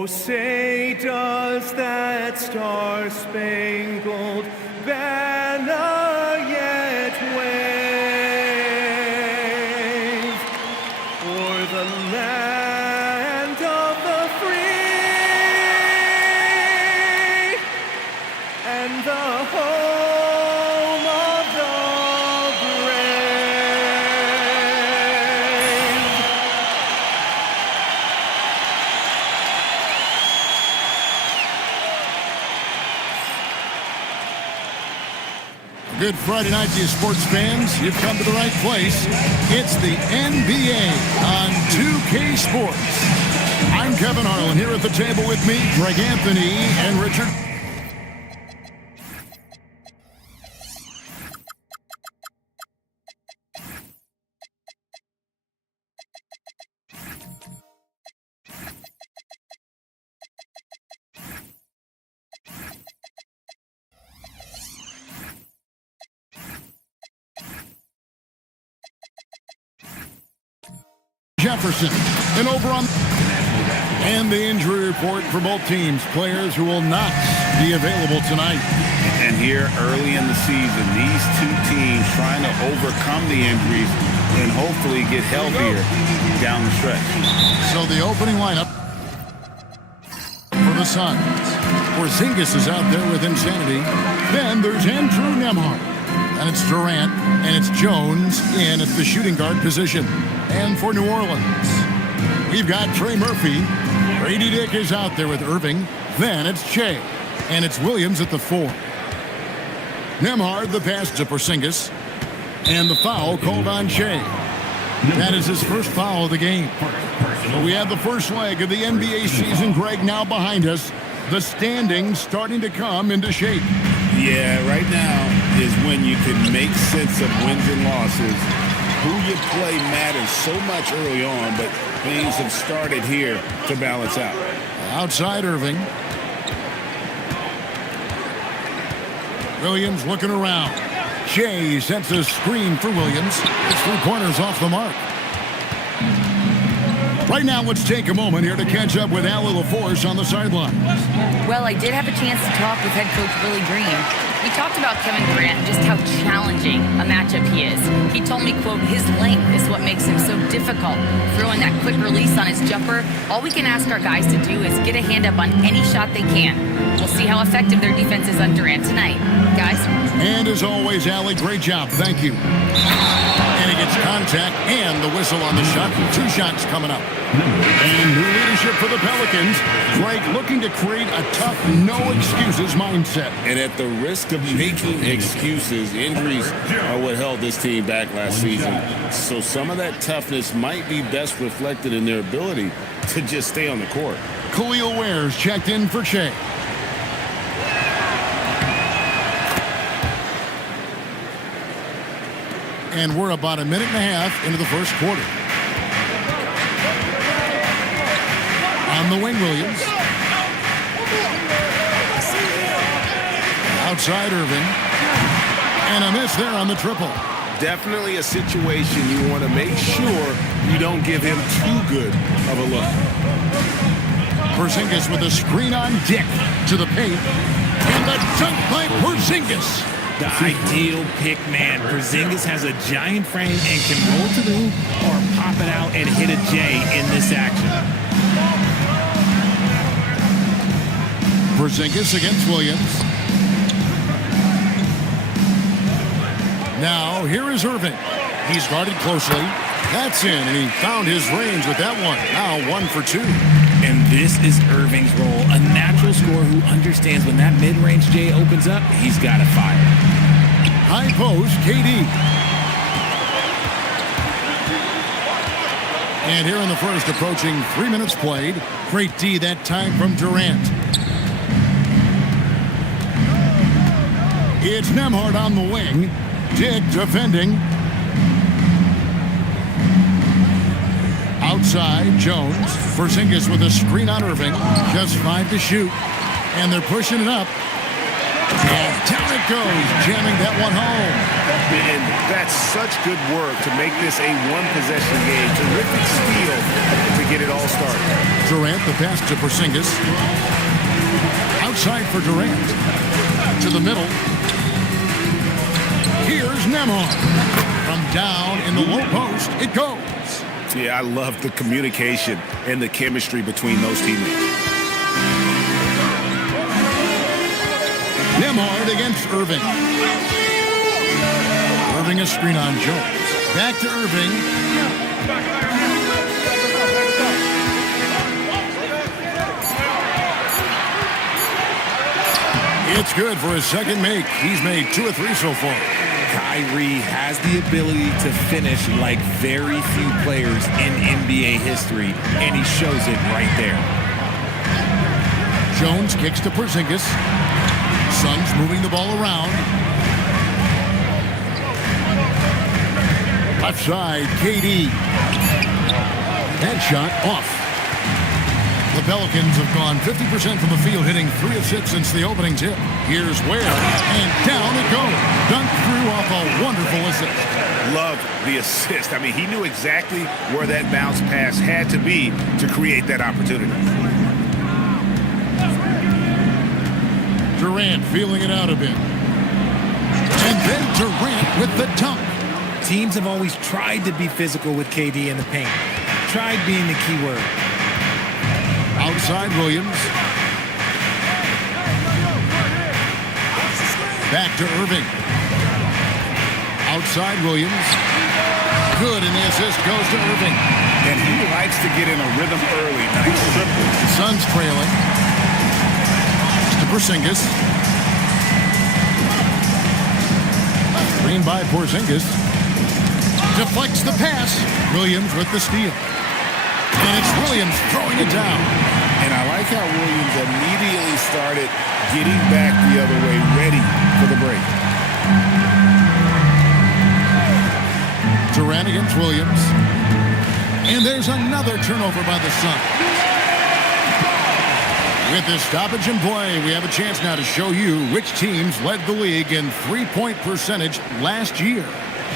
Oh, say does that star-spangled banner yet wave o'er the land of the free and the home of the brave? Good Friday night to you sports fans. You've come to the right place. It's the NBA on 2K Sports. I'm Kevin Harlan here at the table with me, Greg Anthony and Richard. Jefferson, and over on, and the injury report for both teams. Players who will not be available tonight. And here early in the season, these two teams trying to overcome the injuries and hopefully get healthier down the stretch. So the opening lineup for the Suns. Porzingis is out there with insanity. Then there's Andrew Nembhard. And it's Durant, and it's Jones in at the shooting guard position. And for New Orleans, we've got Trey Murphy. Brady Dick is out there with Irving. Then it's Shea, and it's Williams at the 4. Nembhard, the pass to Porzingis, and the foul called on Shea. That is his first foul of the game. So we have the first leg of the NBA season, Greg, now behind us. The standings starting to come into shape. Yeah, right now is when you can make sense of wins and losses. Who you play matters so much early on, but things have started here to balance out. Outside Irving. Williams looking around. Shea sets a screen for Williams. It's 3 pointers off the mark. Right now, let's take a moment here to catch up with Allie LaForce on the sideline. Well, I did have a chance to talk with head coach Willie Green. We talked about Kevin Durant and just how challenging a matchup he is. He told me, quote, his length is what makes him so difficult. Throwing that quick release on his jumper, all we can ask our guys to do is get a hand up on any shot they can. We'll see how effective their defense is on Durant tonight. Guys? And as always, Allie, great job. Thank you. And he gets contact and the whistle on the shot. 2 shots coming up. And new leadership for the Pelicans. Greg looking to create a tough, no-excuses mindset. And at the risk of making excuses, injuries are what held this team back last season. So some of that toughness might be best reflected in their ability to just stay on the court. Khalil Ware's checked in for Shea. And we're about a minute and a half into the first quarter. On the wing, Williams. Outside Irving. And a miss there on the triple. Definitely a situation you want to make sure you don't give him too good of a look. Porzingis with a screen on Dick to the paint. And the dunk by Porzingis. The ideal pick man. Porzingis has a giant frame and can roll to the hoop or pop it out and hit a J in this action. Porzingis against Williams. Now, here is Irving. He's guarded closely. That's in, and he found his range with that one. Now 1 for 2. And this is Irving's role. A natural scorer who understands when that mid-range J opens up, he's got to fire. High post, KD. And here in the first, approaching 3 minutes played. Great D that time from Durant. It's Nembhard on the wing. Dick defending. Outside, Jones. Porzingis with a screen on Irving. Just 5 to shoot. And they're pushing it up. And down it goes, jamming that one home. And that's such good work to make this a one-possession game. Terrific steal to get it all started. Durant, the pass to Porzingis. Outside for Durant. To the middle. Here's Nembhard. From down in the low post, it goes. Yeah, I love the communication and the chemistry between those teammates. Nembhard against Irving. Irving a screen on Jones. Back to Irving. It's good for his second make. He's made 2 of 3 so far. Kyrie has the ability to finish like very few players in NBA history, and he shows it right there. Jones kicks to Porzingis. Suns moving the ball around. Left side, KD. Headshot off. The Pelicans have gone 50% from the field, hitting 3 of 6 since the opening tip. Here's Ware, and down it goes. Dunked through off a wonderful assist. Love the assist. I mean, he knew exactly where that bounce pass had to be to create that opportunity. Durant feeling it out a bit. And then Durant with the dunk. Teams have always tried to be physical with KD in the paint. Tried being the key word. Outside Williams. Back to Irving. Outside Williams. Good, and the assist goes to Irving. And he likes to get in a rhythm early. Nice triple. Suns trailing. To Porzingis. Screen by Porzingis. Deflects the pass. Williams with the steal. And it's Williams throwing it down. And I like how Williams immediately started getting back the other way, ready for the break. Durant against Williams. And there's another turnover by the Suns. With this stoppage in play, we have a chance now to show you which teams led the league in three-point percentage last year.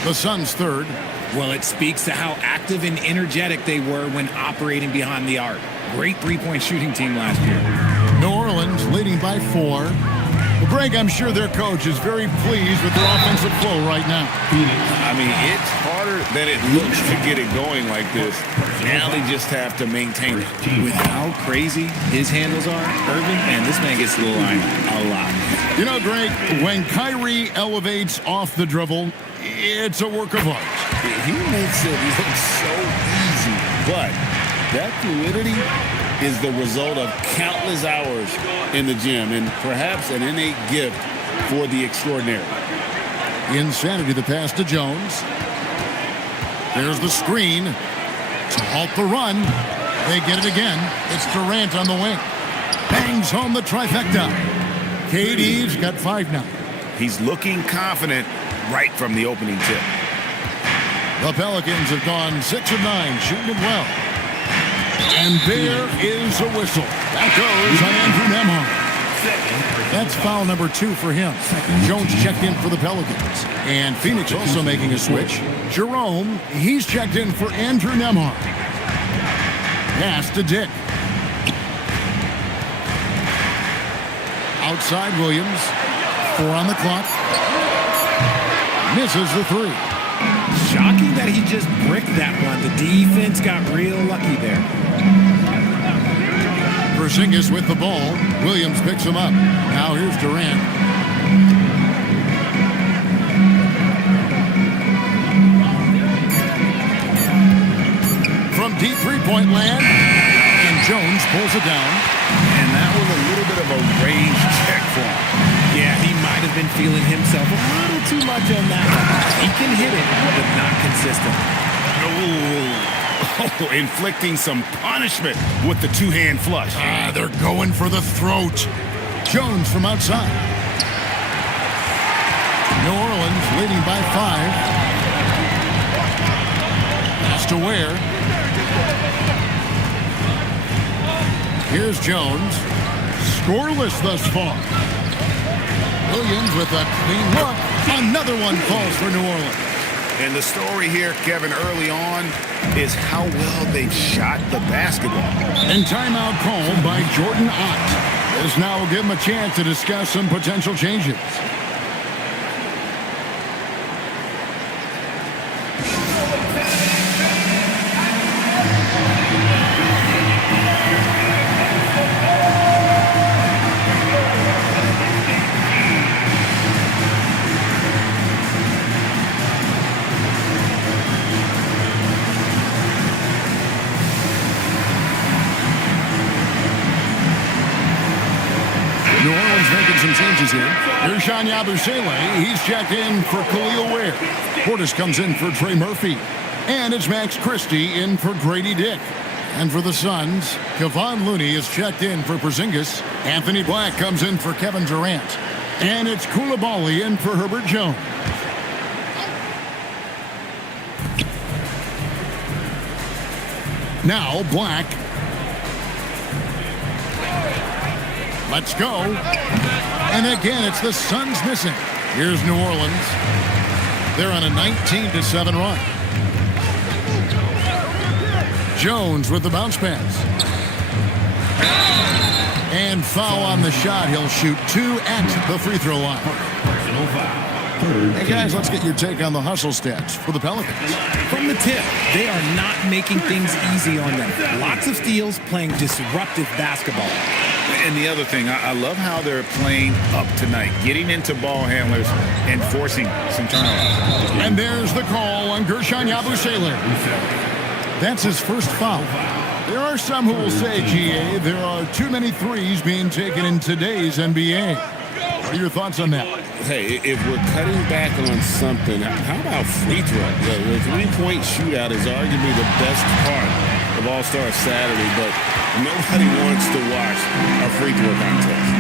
The Suns third. Well, it speaks to how active and energetic they were when operating behind the arc. Great three-point shooting team last year. New Orleans leading by 4. Well, Greg, I'm sure their coach is very pleased with their offensive flow right now. I mean, it's harder than it looks to get it going like this. Now they just have to maintain it. With how crazy his handles are, Irving, and this man gets to the line a lot. You know, Greg, when Kyrie elevates off the dribble, it's a work of art. He makes it look so easy, but that fluidity is the result of countless hours in the gym and perhaps an innate gift for the extraordinary. Insanity, the pass to Jones. There's the screen to halt the run. They get it again. It's Durant on the wing. Bangs home the trifecta. KD's got 5 now. He's looking confident right from the opening tip. The Pelicans have gone 6 of 9, shooting it well. And there is a whistle. That goes on Andrew Nembhard. That's foul number 2 for him. Jones checked in for the Pelicans. And Phoenix also making a switch. Jerome, he's checked in for Andrew Nembhard. Pass to Dick. Outside Williams. 4 on the clock. Misses the 3. Shocking that he just bricked that one. The defense got real lucky there. Porzingis with the ball. Williams picks him up. Now here's Durant. From deep three-point land. And Jones pulls it down. And that was a little bit of a range check for him. Yeah, he might have been feeling himself a little too much on that one. He can hit it, but not consistent. Oh, inflicting some punishment with the two-hand flush. They're going for the throat. Jones from outside. New Orleans leading by 5. Pass to Ware. Here's Jones. Scoreless thus far. Williams with a clean look. Another one falls for New Orleans. And the story here, Kevin, early on is how well they've shot the basketball. And timeout called by Jordan Ott. This now will give him a chance to discuss some potential changes. New Orleans making some changes here. Here's Sean Yabusele. He's checked in for Khalil Ware. Portis comes in for Trey Murphy. And it's Max Christie in for Grady Dick. And for the Suns, Kevon Looney is checked in for Porzingis. Anthony Black comes in for Kevin Durant. And it's Koulibaly in for Herbert Jones. Now Black. Let's go. And again, it's the Suns missing. Here's New Orleans. They're on a 19-7 run. Jones with the bounce pass. And foul on the shot. He'll shoot 2 at the free throw line. Hey, guys, let's get your take on the hustle stats for the Pelicans. From the tip, they are not making things easy on them. Lots of steals, playing disruptive basketball. And the other thing, I love how they're playing up tonight, getting into ball handlers and forcing some turnovers. And there's the call on Gershon Yabusele. That's his first foul. There are some who will say, GA, there are too many threes being taken in today's NBA. What are your thoughts on that? Hey, if we're cutting back on something, how about free throw? The three-point shootout is arguably the best part of All-Star Saturday, but nobody wants to watch a free throw contest.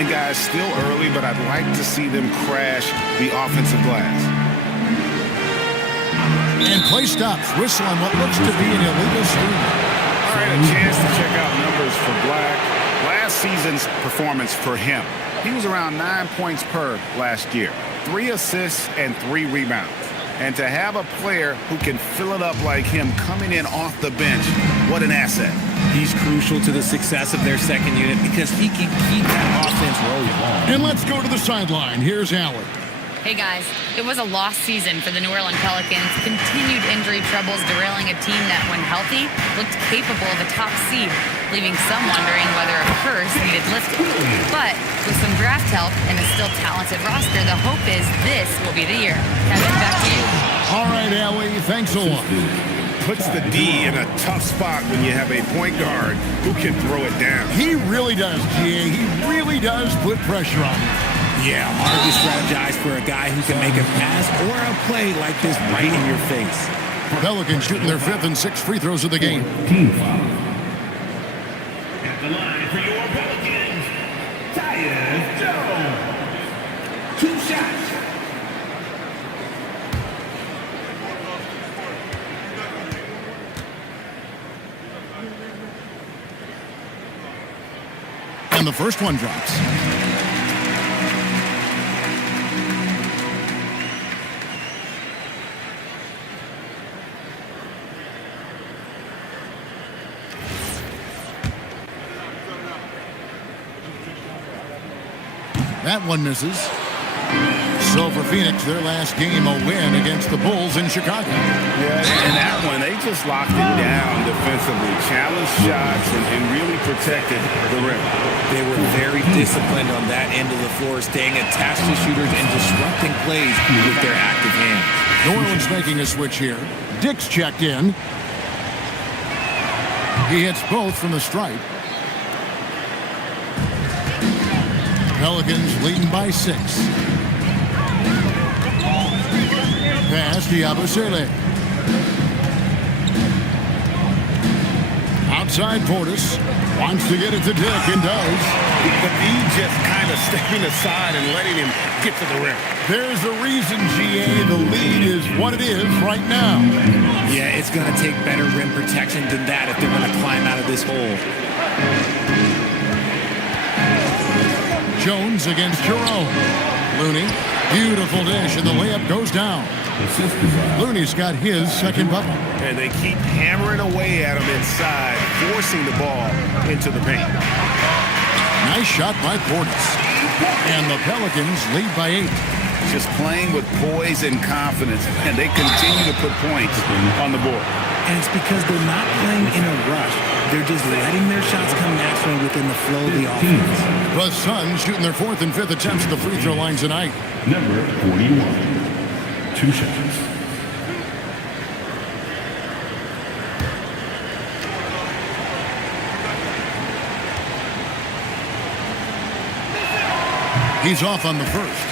And guys, still early, but I'd like to see them crash the offensive glass. And play stops. Whistle on what looks to be an illegal screen. All right, a chance to check out numbers for Black. Last season's performance for him. He was around 9 points per last year, 3 assists and 3 rebounds. And to have a player who can fill it up like him coming in off the bench, what an asset. He's crucial to the success of their second unit because he can keep that offense rolling. And let's go to the sideline. Here's Allen. Hey guys, it was a lost season for the New Orleans Pelicans. Continued injury troubles derailing a team that, when healthy, looked capable of a top seed, leaving some wondering whether a curse needed lifted. But with some draft help and a still talented roster, the hope is this will be the year. Kevin, back to you. All right, Allie, thanks a lot. Puts the D in a tough spot when you have a point guard who can throw it down. He really does, GA. He really does put pressure on him. Yeah, hard to strategize for a guy who can make a pass or a play like this right in your face. Pelicans shooting their 5th and 6th free throws of the game. At the line for your Pelicans, Tyus Jones. 2 shots. And the first one drops. That one misses. So for Phoenix, their last game, a win against the Bulls in Chicago. Yeah, and that one, they just locked it down defensively, challenged shots, and really protected the rim. They were very disciplined on that end of the floor, staying attached to shooters and disrupting plays with their active hands. New Orleans making a switch here. Dick's checked in. He hits both from the stripe. Pelicans leading by 6. Pass to Yabusele. Outside Portis. Wants to get it to Dick and does. But he just kind of stepping aside and letting him get to the rim. There's a reason, GA. The lead is what it is right now. Yeah, it's going to take better rim protection than that if they're going to climb out of this hole. Jones against Jerome. Looney Beautiful dish, and the layup goes down. Looney's got his second bucket. And they keep hammering away at him inside, forcing the ball into the paint. Nice shot by Portis. And the Pelicans lead by 8. Just playing with poise and confidence, and they continue to put points on the board. And it's because they're not playing in a rush. They're just letting their shots come naturally within the flow of the offense. The Suns shooting their 4th and 5th attempts at the free throw line tonight. Number 41. 2 shots. He's off on the first.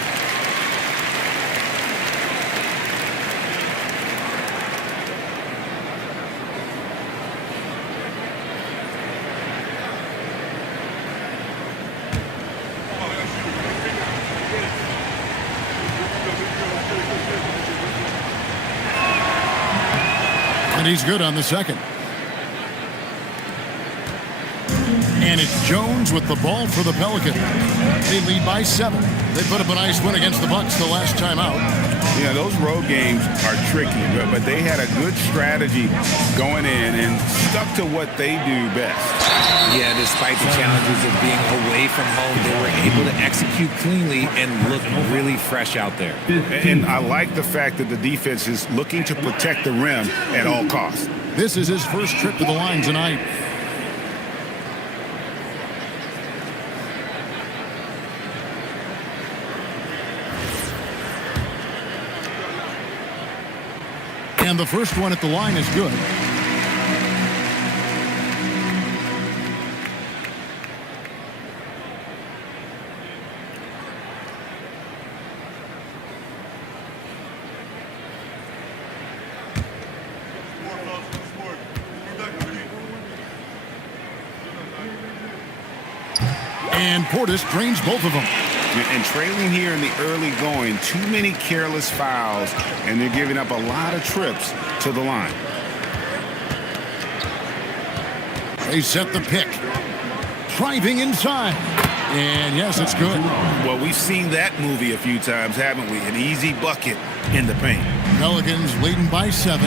And he's good on the second. And it's Jones with the ball for the Pelicans. They lead by 7. They put up a nice win against the Bucks the last time out. Yeah, those road games are tricky, but they had a good strategy going in and stuck to what they do best. Yeah, despite the challenges of being away from home, they were able to execute cleanly and look really fresh out there. And I like the fact that the defense is looking to protect the rim at all costs. This is his first trip to the line tonight. And the first one at the line is good. And Portis drains both of them. And trailing here in the early going, too many careless fouls, and they're giving up a lot of trips to the line. They set the pick. Driving inside. And yes, it's good. Well, we've seen that movie a few times, haven't we? An easy bucket in the paint. Pelicans leading by 7.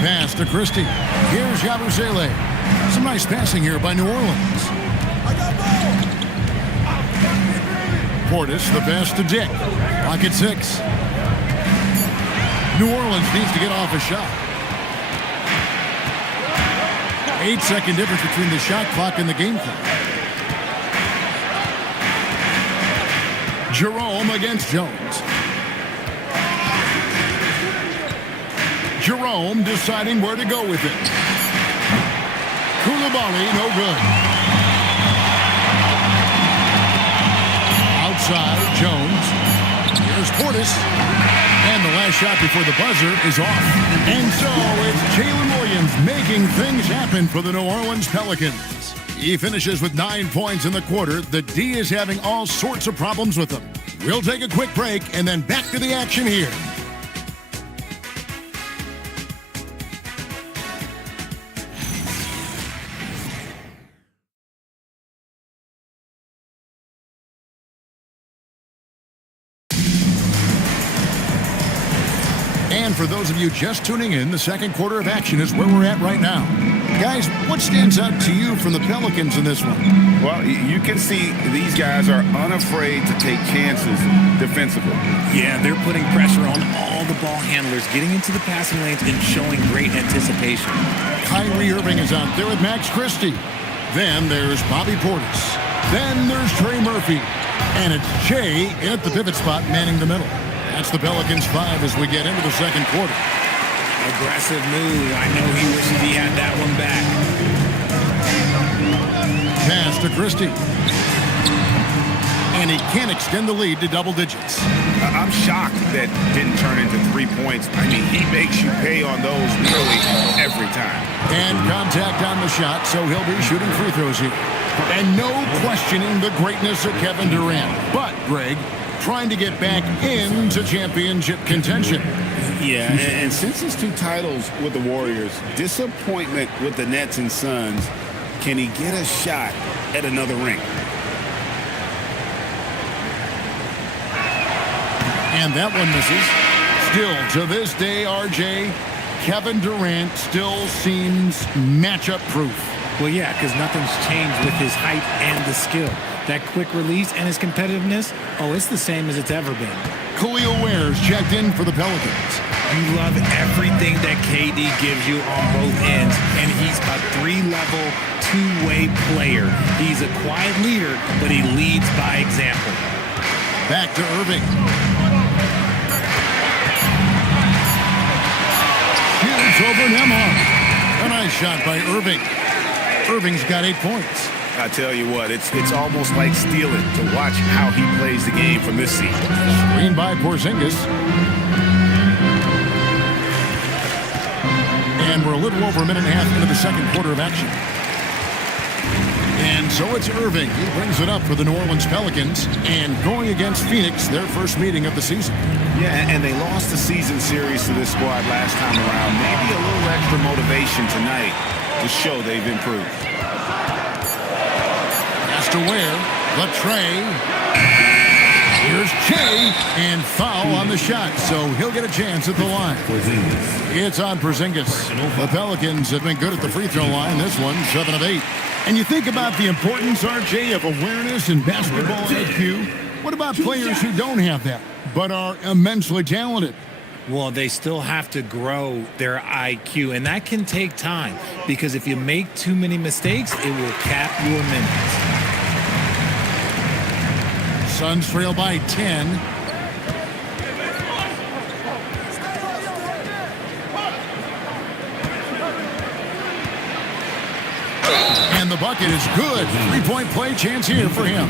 Pass to Christie. Here's Yabusele. Some nice passing here by New Orleans. Portis, the pass to Dick. Pocket 6. New Orleans needs to get off a shot. 8-second difference between the shot clock and the game clock. Jerome against Jones. Jerome deciding where to go with it. Koulibaly, no good. Outside, Jones. Here's Portis. And the last shot before the buzzer is off. And so it's Jalen Williams making things happen for the New Orleans Pelicans. He finishes with 9 points in the quarter. The D is having all sorts of problems with him. We'll take a quick break and then back to the action here. And for those of you just tuning in, the second quarter of action is where we're at right now. Guys, what stands out to you from the Pelicans in this one? Well, you can see these guys are unafraid to take chances defensively. Yeah, they're putting pressure on all the ball handlers, getting into the passing lanes and showing great anticipation. Kyrie Irving is out there with Max Christie. Then there's Bobby Portis. Then there's Trey Murphy. And it's Jay at the pivot spot manning the middle. That's the Pelicans 5 as we get into the second quarter. Aggressive move. I know he wishes he had that one back. Pass to Christie. And he can't extend the lead to double digits. I'm shocked that didn't turn into 3 points. I mean, he makes you pay on those nearly every time. And contact on the shot, so he'll be shooting free throws here. And no questioning the greatness of Kevin Durant. But, Greg, trying to get back into championship contention. Yeah, and since his 2 titles with the Warriors, disappointment with the Nets and Suns, can he get a shot at another ring? And that one misses. Still, to this day, RJ, Kevin Durant still seems matchup proof. Well, yeah, because nothing's changed with his height and the skill. That quick release and his competitiveness, it's the same as it's ever been. Khalil Ware's checked in for the Pelicans. You love everything that KD gives you on both ends, and he's a three-level, two-way player. He's a quiet leader, but he leads by example. Back to Irving. Shoots over Nembhard. A nice shot by Irving. Irving's got 8 points. I tell you what, it's almost like stealing to watch how he plays the game from this seat. Screen by Porzingis. And we're a little over a minute and a half into the second quarter of action. And so it's Irving. He brings it up for the New Orleans Pelicans. And going against Phoenix, their first meeting of the season. Yeah, and they lost the season series to this squad last time around. Maybe a little extra motivation tonight to show they've improved. Pass to Ware. Latre. Here's Che. And foul on the shot. So he'll get a chance at the line. It's on Porzingis. The Pelicans have been good at the free throw line. This one, 7 of 8. And you think about the importance, RJ, of awareness and basketball IQ. What about players who don't have that, but are immensely talented? Well, they still have to grow their IQ, and that can take time because if you make too many mistakes, it will cap your minutes. Suns trail by 10. And the bucket is good. 3-point play chance here for him.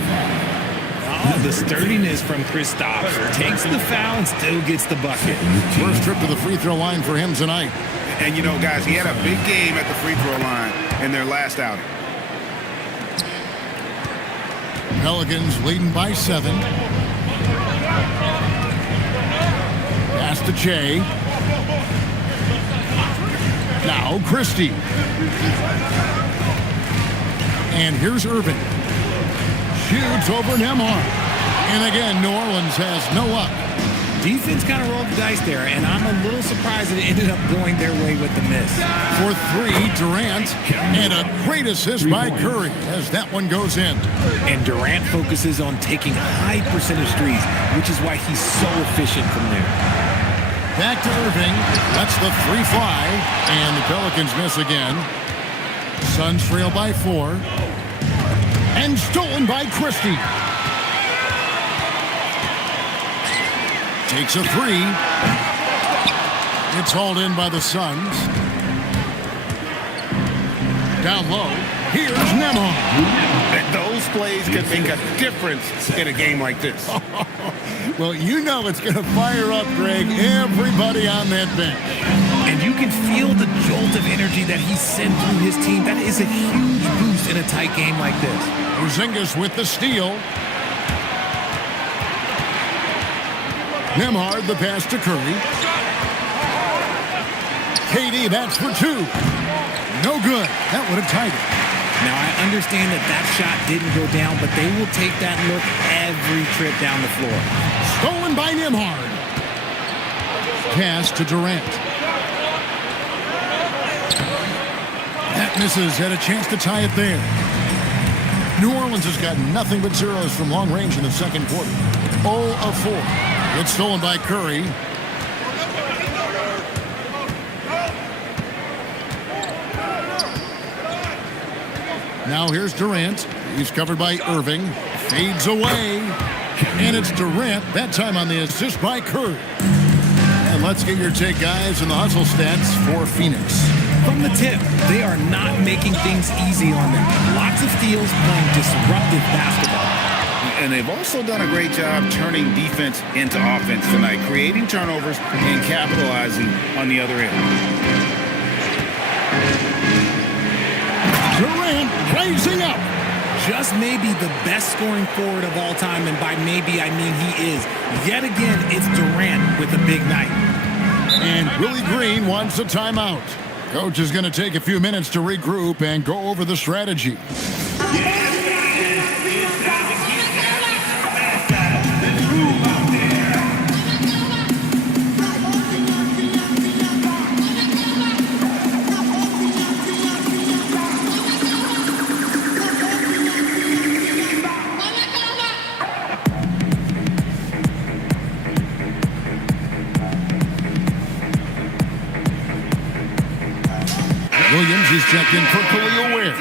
The sturdiness from Kristaps. Takes the foul and still gets the bucket. First trip to the free throw line for him tonight. And, you know, guys, he had a big game at the free throw line in their last outing. Pelicans leading by 7. Pass to Che. Now Christie. And here's Irving. Shoots over Nembhard. And again, New Orleans has no luck. Defense kind of rolled the dice there, and I'm a little surprised that it ended up going their way with the miss. For 3, Durant. And a great assist by Curry as that one goes in. And Durant focuses on taking high percentage threes, which is why he's so efficient from there. Back to Irving. That's the 3 fly. And the Pelicans miss again. Suns trail by 4. And stolen by Christie. Takes a 3. It's hauled in by the Suns. Down low. Here's Nembhard. Those plays can make a difference in a game like this. Well, you know it's going to fire up, Greg, everybody on that bench. And you can feel the jolt of energy that he sent through his team. That is a huge boost in a tight game like this. Porzingis with the steal. Nembhard, the pass to Curry. KD, that's for 2. No good. That would have tied it. Now, I understand that shot didn't go down, but they will take that look every trip down the floor. Stolen by Nembhard. Pass to Durant. That misses. Had a chance to tie it there. New Orleans has got nothing but zeros from long range in the second quarter. 0 of 4. It's stolen by Curry. Now here's Durant. He's covered by Irving. Fades away. And it's Durant, that time on the assist by Curry. And let's get your take, guys, on the hustle stats for Phoenix. From the tip, they are not making things easy on them. Lots of steals, playing disruptive basketball. And they've also done a great job turning defense into offense tonight, creating turnovers and capitalizing on the other end. Durant raising up. Just maybe the best scoring forward of all time, and by maybe I mean he is. Yet again, it's Durant with a big night. And Willie Green wants a timeout. Coach is going to take a few minutes to regroup and go over the strategy. Williams is checked in for Khalil Ware.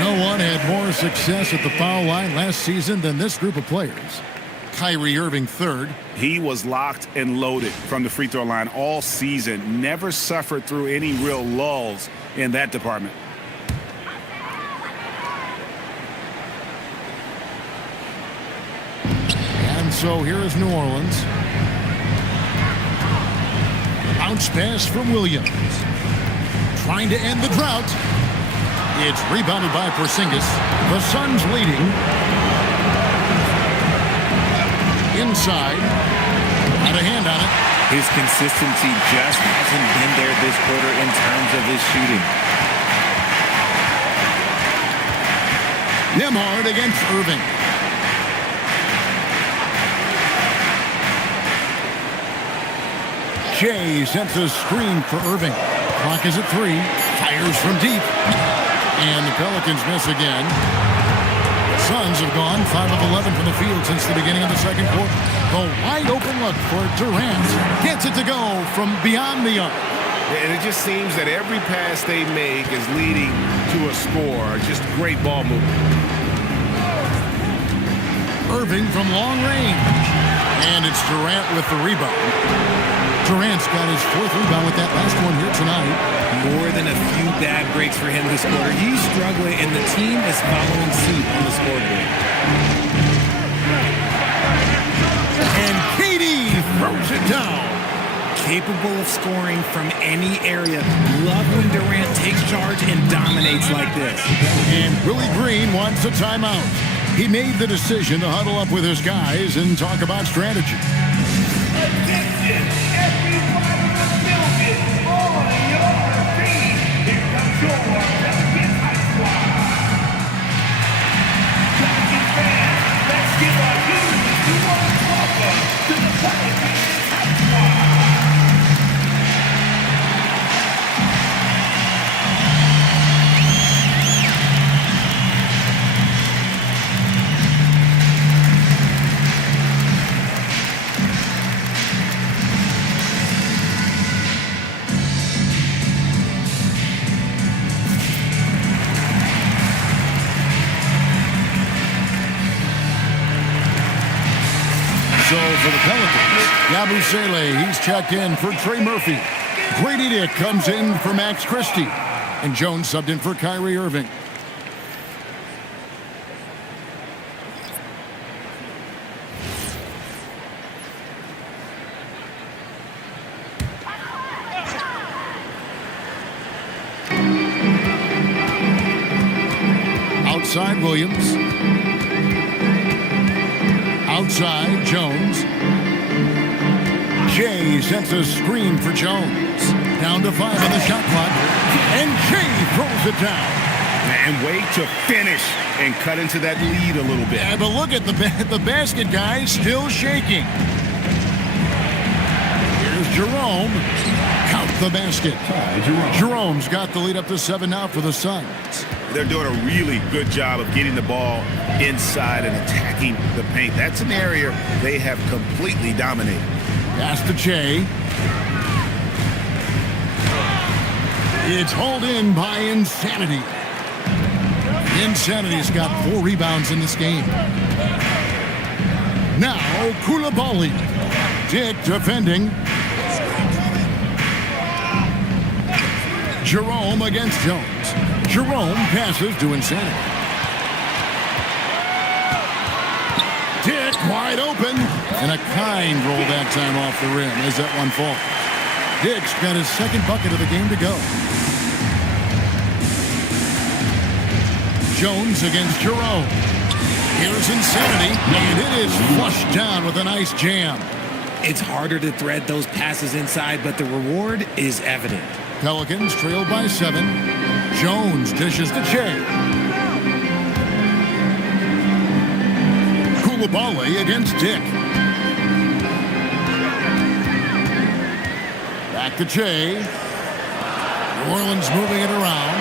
No one had more success at the foul line last season than this group of players. Kyrie Irving third. He was locked and loaded from the free throw line all season. Never suffered through any real lulls in that department. And so here is New Orleans. Bounce pass from Williams. Trying to end the drought. It's rebounded by Porzingis. The Suns leading. Inside. Had a hand on it. His consistency just hasn't been there this quarter in terms of his shooting. Nembhard against Irving. Shea sends a screen for Irving. Clock is at 3. Fires from deep. And the Pelicans miss again. The Suns have gone 5 of 11 from the field since the beginning of the second quarter. The wide open look for Durant. Gets it to go from beyond the arc. And it just seems that every pass they make is leading to a score. Just great ball movement. Irving from long range. And it's Durant with the rebound. Durant's got his 4th rebound with that last one here tonight. More than a few bad breaks for him this quarter. He's struggling, and the team is following suit on the scoreboard. And KD throws it down. Capable of scoring from any area. Love when Durant takes charge and dominates like this. And Willie Green wants a timeout. He made the decision to huddle up with his guys and talk about strategy. Attention, everyone in the building, on your feet. Here comes your Pelicans high squad. Pelicans fans, let's give a huge warm welcome to the Pelicans high squad. So for the Pelicans, Yabusele, he's checked in for Trey Murphy. Grady Dick comes in for Max Christie. And Jones subbed in for Kyrie Irving. Outside Williams. Outside, Jones. Shea sends a screen for Jones. Down to 5 on the shot clock. And Shea throws it down. And wait to finish and cut into that lead a little bit. Yeah, but look at the basket guy still shaking. Here's Jerome. Count the basket. Jerome's got the lead up to 7 now for the Suns. They're doing a really good job of getting the ball inside and attacking the paint. That's an area they have completely dominated. Pass to Shea. It's hauled in by Insanity. Insanity's got 4 rebounds in this game. Now, Koulibaly. Dick defending. Jerome against Jones. Jerome passes to Insanity. Dick wide open. And a kind roll that time off the rim as that one falls. Dick's got his 2nd bucket of the game to go. Jones against Jerome. Here's Insanity. And it is flushed down with a nice jam. It's harder to thread those passes inside, but the reward is evident. Pelicans trail by 7. Jones dishes to Shea. Koulibaly against Dick. Back to Shea. New Orleans moving it around.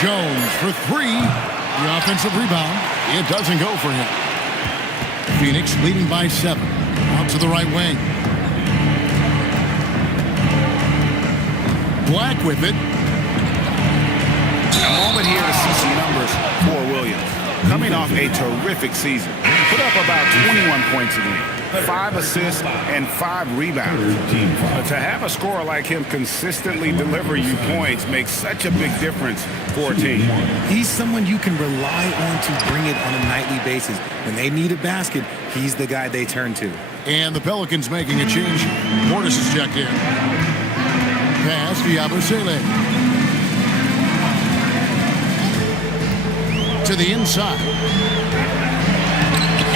Jones for 3. The offensive rebound. It doesn't go for him. Phoenix leading by 7. Out to the right wing. Black with it. A moment here to see some numbers for Williams. Coming off a terrific season. Put up about 21 points a game, 5 assists, and 5 rebounds. To have a scorer like him consistently deliver you points makes such a big difference for a team. He's someone you can rely on to bring it on a nightly basis. When they need a basket, he's the guy they turn to. And the Pelicans making a change. Portis is checked in. Pass to Yabusele. To the inside.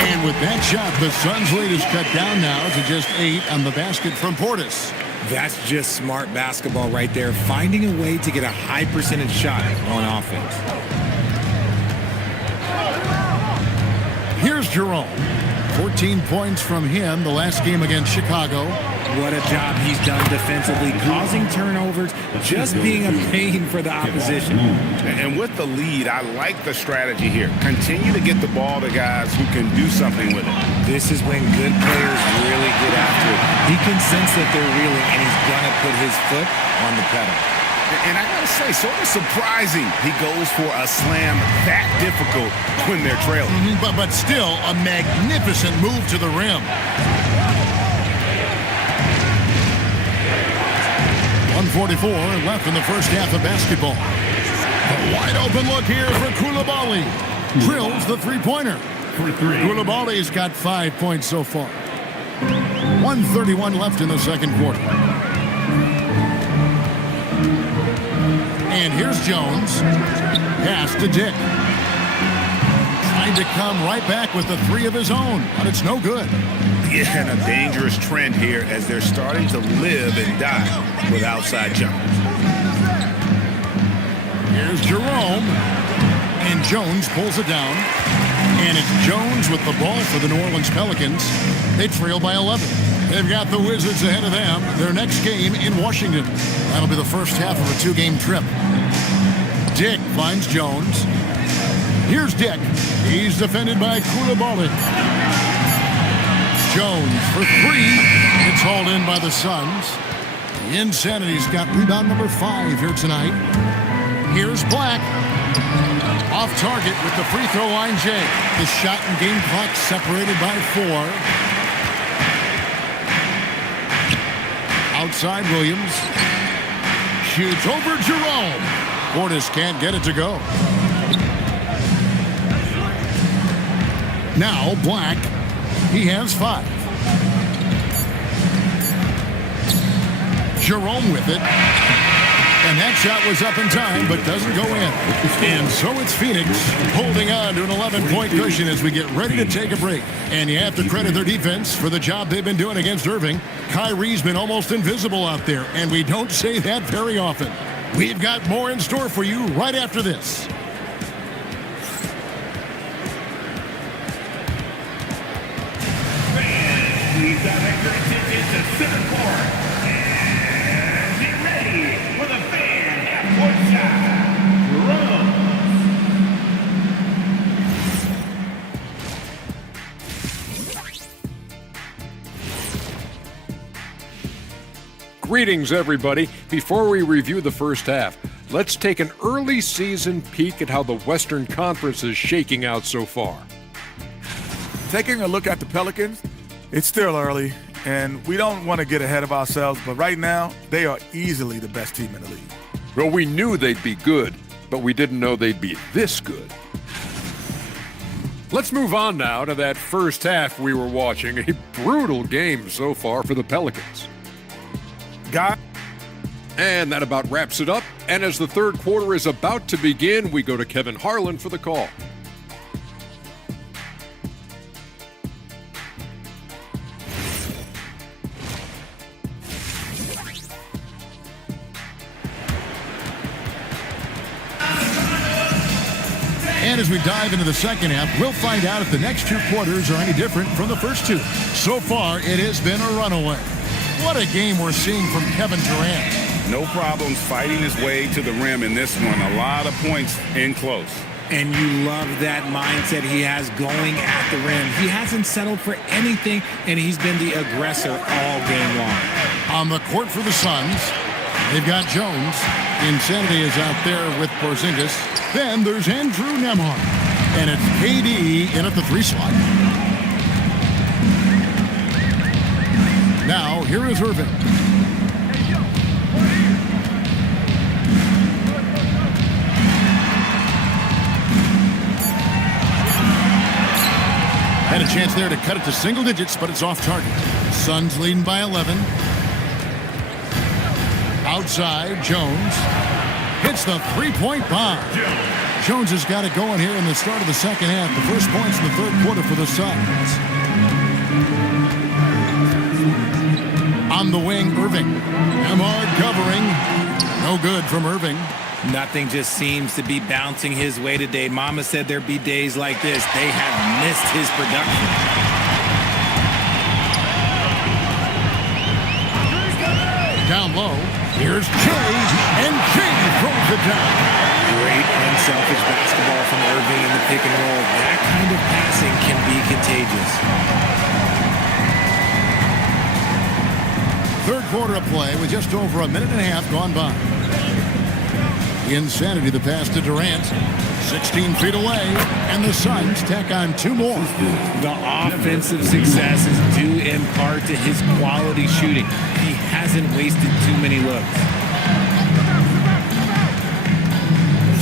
And with that shot, the Suns' lead is cut down now to just 8 on the basket from Portis. That's just smart basketball right there, finding a way to get a high percentage shot on offense. Here's Jerome. 14 points from him the last game against Chicago. What a job he's done defensively, causing turnovers, just being a pain for the opposition. And with the lead, I like the strategy here. Continue to get the ball to guys who can do something with it. This is when good players really get after it. He can sense that they're reeling, and he's going to put his foot on the pedal. And I gotta say, sort of surprising he goes for a slam that difficult when they're trailing. But still, a magnificent move to the rim. 1:44 left in the first half of basketball. A wide open look here for Coulibaly. Drills the three-pointer. Coulibaly's got 5 points so far. 1:31 left in the second quarter. And here's Jones. Pass to Dick. Trying to come right back with the 3 of his own, but it's no good. Yeah, and a dangerous trend here as they're starting to live and die with outside jumpers. Here's Jerome. And Jones pulls it down. And it's Jones with the ball for the New Orleans Pelicans. They trail by 11. They've got the Wizards ahead of them. Their next game in Washington. That'll be the first half of a 2-game trip. Dick finds Jones. Here's Dick. He's defended by Coulibaly. Jones for 3. It's hauled in by the Suns. The Insanity's got rebound number 5 here tonight. Here's Black. Off target with the free throw line, Jay. The shot and game clock separated by 4. Outside Williams. Shoots over Jerome. Portis can't get it to go. Now Black. He has 5. Jerome with it. And that shot was up in time, but doesn't go in. And so it's Phoenix holding on to an 11-point cushion as we get ready to take a break. And you have to credit their defense for the job they've been doing against Irving. Kyrie's been almost invisible out there, and we don't say that very often. We've got more in store for you right after this. Please direct your attention to center court. And get ready for the fan half-court shot. Greetings, everybody. Before we review the first half, let's take an early season peek at how the Western Conference is shaking out so far. Taking a look at the Pelicans, it's still early, and we don't want to get ahead of ourselves, but right now, they are easily the best team in the league. Well, we knew they'd be good, but we didn't know they'd be this good. Let's move on now to that first half we were watching. A brutal game so far for the Pelicans. And that about wraps it up. And as the third quarter is about to begin, we go to Kevin Harlan for the call. And as we dive into the second half, we'll find out if the next 2 quarters are any different from the first 2. So far, it has been a runaway. What a game we're seeing from Kevin Durant. No problems fighting his way to the rim in this one. A lot of points in close. And you love that mindset he has going at the rim. He hasn't settled for anything, and he's been the aggressor all game long. On the court for the Suns, They've got Jones. Insanity is out there with Porzingis. Then there's Andrew Nembhard. And it's KD in at the 3 slot. Now, here is Irving. Had a chance there to cut it to single digits, but it's off target. Suns leading by 11. Outside, Jones hits the 3-point bomb. Jones has got it going here in the start of the second half. The first points in the third quarter for the Suns. On the wing, Irving. Nembhard covering. No good from Irving. Nothing just seems to be bouncing his way today. Mama said there'd be days like this. They have missed his production. Down low, here's Jay, and Jay throws it down. Great unselfish basketball from Irving in the pick and roll. That kind of passing can be contagious. Third quarter of play with just over a minute and a half gone by. Insanity, the pass to Durant. 16 feet away, and the Suns tack on 2 more. The offensive success is due in part to his quality shooting. He hasn't wasted too many looks.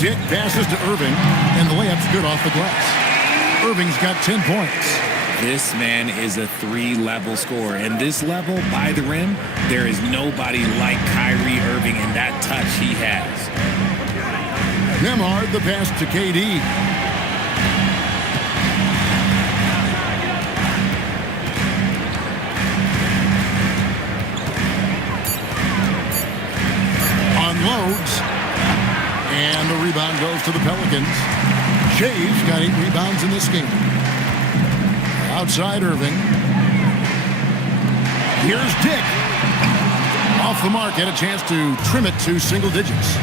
Dick passes to Irving, and the layup's good off the glass. Irving's got 10 points. This man is a 3-level scorer, and this level by the rim, there is nobody like Kyrie Irving in that touch he has. Nembhard, the pass to KD. Unloads. And the rebound goes to the Pelicans. Shay's got 8 rebounds in this game. Outside Irving. Here's Dick. Off the mark, had a chance to trim it to single digits.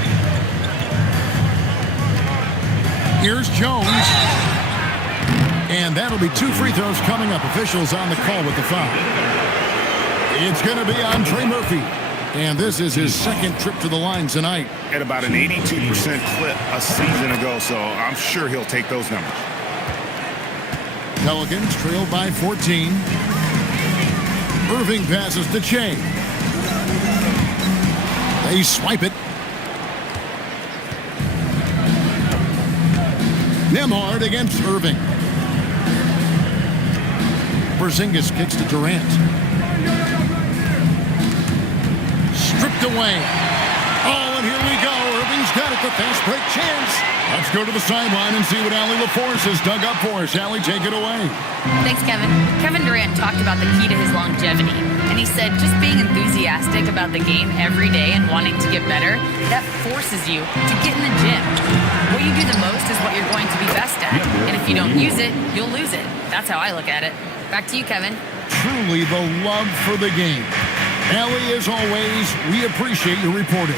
Here's Jones. And that'll be 2 free throws coming up. Officials on the call with the foul. It's going to be on Trey Murphy. And this is his second trip to the line tonight. At about an 82% clip a season ago, so I'm sure he'll take those numbers. Pelicans trailed by 14. Irving passes to Che. They swipe it. Nembhard against Irving. Porzingis kicks to Durant. Stripped away. Oh, and here we go. Irving's got it. The fast break chance. Let's go to the sideline and see what Allie LaForce has dug up for us. Allie, take it away. Thanks, Kevin. Kevin Durant talked about the key to his longevity. And he said just being enthusiastic about the game every day and wanting to get better, that forces you to get in the gym. What you do the most is what you're going to be best at. And if you don't use it, you'll lose it. That's how I look at it. Back to you, Kevin. Truly the love for the game. Allie, as always, we appreciate your reporting.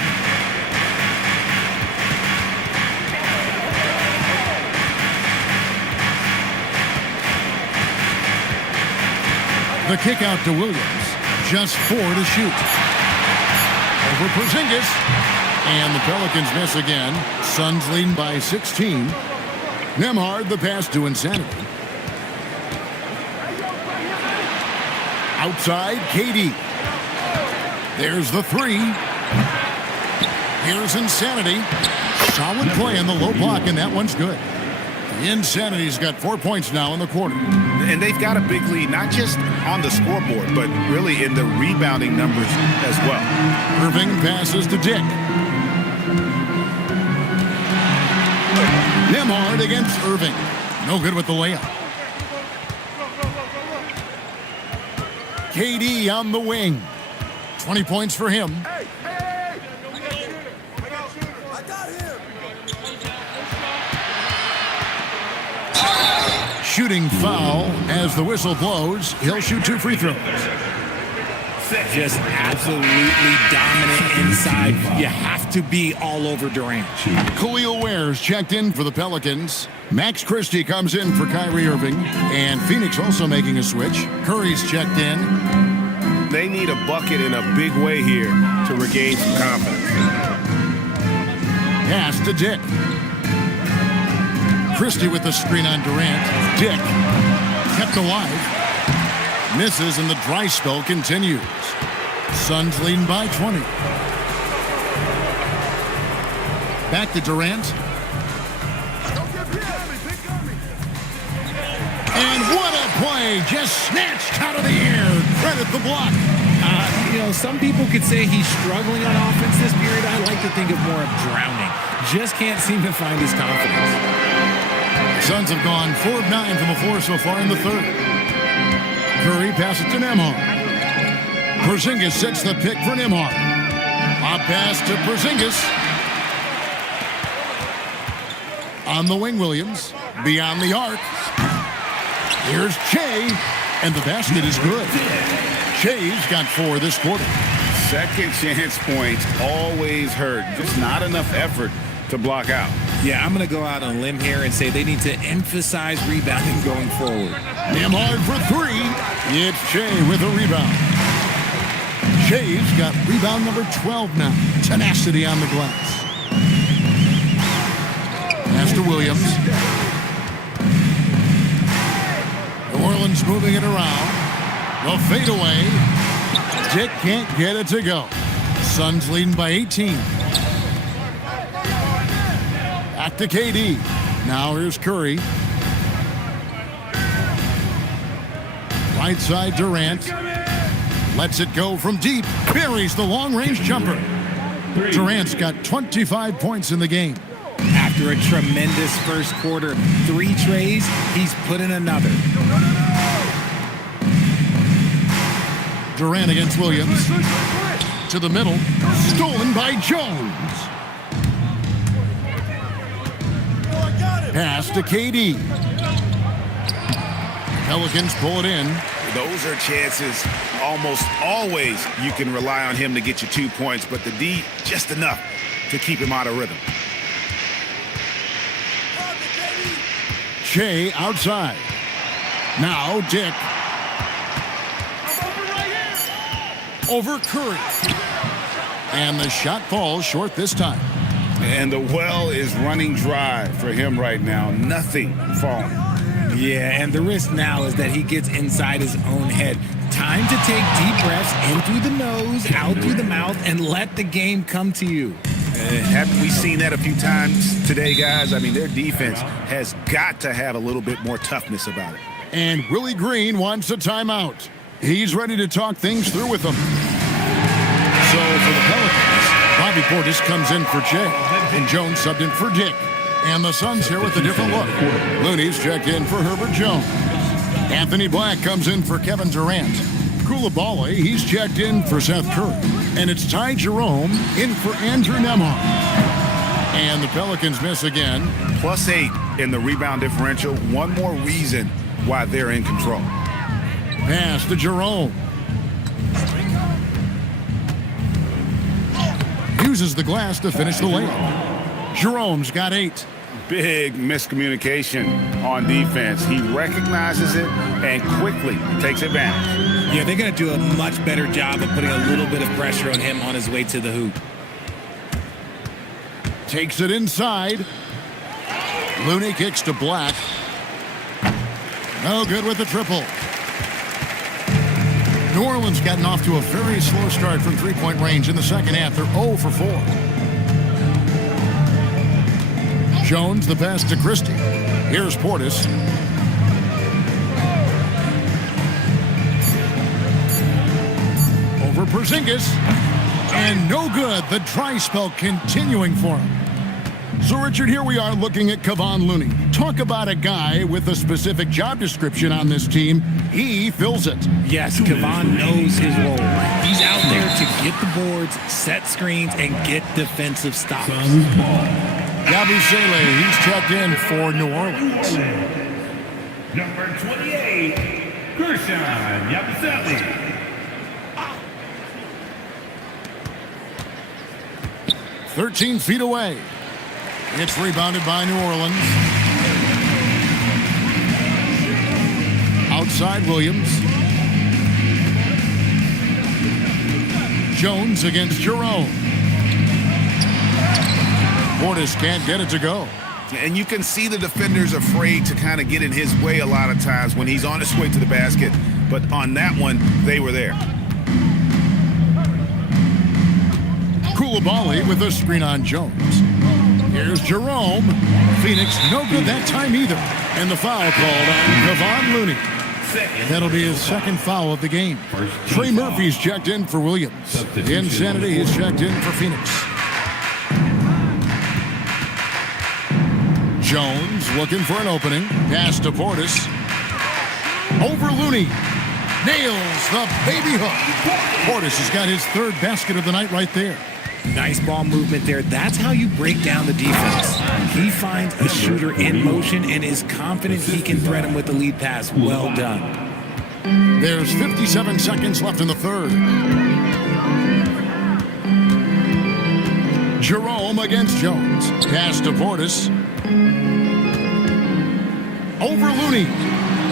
The kick out to Williams. Just 4 to shoot. Over Porzingis. And the Pelicans miss again. Suns leading by 16. Nembhard, the pass to Insanity. Outside, KD. There's the 3. Here's Insanity. Solid play in the low block, and that one's good. Insanity's got 4 points now in the quarter. And they've got a big lead, not just on the scoreboard, but really in the rebounding numbers as well. Irving passes to Dick. Nembhard against Irving. No good with the layup. KD on the wing. 20 points for him. Shooting foul as the whistle blows. He'll shoot 2 free throws. Just absolutely dominant inside. You have to be all over Durant. Khalil Ware's checked in for the Pelicans. Max Christie comes in for Kyrie Irving. And Phoenix also making a switch. Curry's checked in. They need a bucket in a big way here to regain some confidence. Pass to Dick. Christie with the screen on Durant. Dick kept alive. Misses, and the dry spell continues. Suns leading by 20. Back to Durant. And what a play! Just snatched out of the air. Credit the block. Some people could say he's struggling on offense this period. I like to think of more of drowning. Just can't seem to find his confidence. Suns have gone 4 of 9 from the floor so far in the third. Curry passes to Nembhard. Porzingis sets the pick for Nembhard. A pass to Porzingis. On the wing, Williams. Beyond the arc. Here's Shea, and the basket is good. Shea's got 4 this quarter. Second chance points always hurt. Just not enough effort to block out. Yeah, I'm going to go out on a limb here and say they need to emphasize rebounding going forward. Nembhard for 3. It's Shea with a rebound. Shea's got rebound number 12 now. Tenacity on the glass. Pass to Williams. New Orleans moving it around. The fadeaway. Dick can't get it to go. Suns leading by 18. Back to KD. Now here's Curry. Right side Durant. Lets it go from deep. Buries the long-range jumper. Durant's got 25 points in the game. After a tremendous first quarter, 3 trays, he's put in another. Durant against Williams. To the middle. Stolen by Jones. Pass to KD. Pelicans pull it in. Those are chances almost always you can rely on him to get you 2 points, but the D just enough to keep him out of rhythm. Shea outside. Now Dick. Over Curry. And the shot falls short this time. And the well is running dry for him right now. Nothing falling. Yeah, and the risk now is that he gets inside his own head. Time to take deep breaths in through the nose, out through the mouth, and let the game come to you. Haven't we seen that a few times today, guys? I mean, their defense has got to have a little bit more toughness about it. And Willie Green wants a timeout. He's ready to talk things through with them. So for the Pelicans, Bobby Portis comes in for Jay, and Jones subbed in for Dick. And the Suns here with a different look. Looney's checked in for Herbert Jones. Anthony Black comes in for Kevin Durant. Koulibaly, he's checked in for Seth Curry. And it's Ty Jerome in for Andrew Nembhard. And the Pelicans miss again. +8 in the rebound differential. One more reason why they're in control. Pass to Jerome. Uses the glass to finish the layup. Jerome's got 8. Big miscommunication on defense. He recognizes it and quickly takes advantage. Yeah, they're going to do a much better job of putting a little bit of pressure on him on his way to the hoop. Takes it inside. Looney kicks to Black. No good with the triple. New Orleans gotten off to a very slow start from three-point range in the second half. They're 0 for 4. Jones, the pass to Christie. Here's Portis. Over Porzingis. And no good. The dry spell continuing for him. So, Richard, here we are looking at Kevon Looney. Talk about a guy with a specific job description on this team. He fills it. Yes, Kevon knows his role. He's out there to get the boards, set screens, and get defensive stops. Yabusele, he's checked in for New Orleans. Number 28, Gershon Yabusele. 13 feet away. It's rebounded by New Orleans. Outside Williams. Jones against Jerome. Portis can't get it to go. And you can see the defenders afraid to kind of get in his way a lot of times when he's on his way to the basket. But on that one, they were there. Koulibaly with a screen on Jones. Here's Jerome. Phoenix no good that time either. And the foul called on Kevon Looney. That'll be his second foul of the game. Trey Murphy's checked in for Williams. Insanity is checked in for Phoenix. Jones looking for an opening. Pass to Portis. Over Looney. Nails the baby hook. Portis has got his third basket of the night right there. Nice ball movement there. That's how you break down the defense. He finds a shooter in motion and is confident he can thread him with the lead pass. Well done. There's 57 seconds left in the third. Jerome against Jones. Pass to Portis. Over Looney.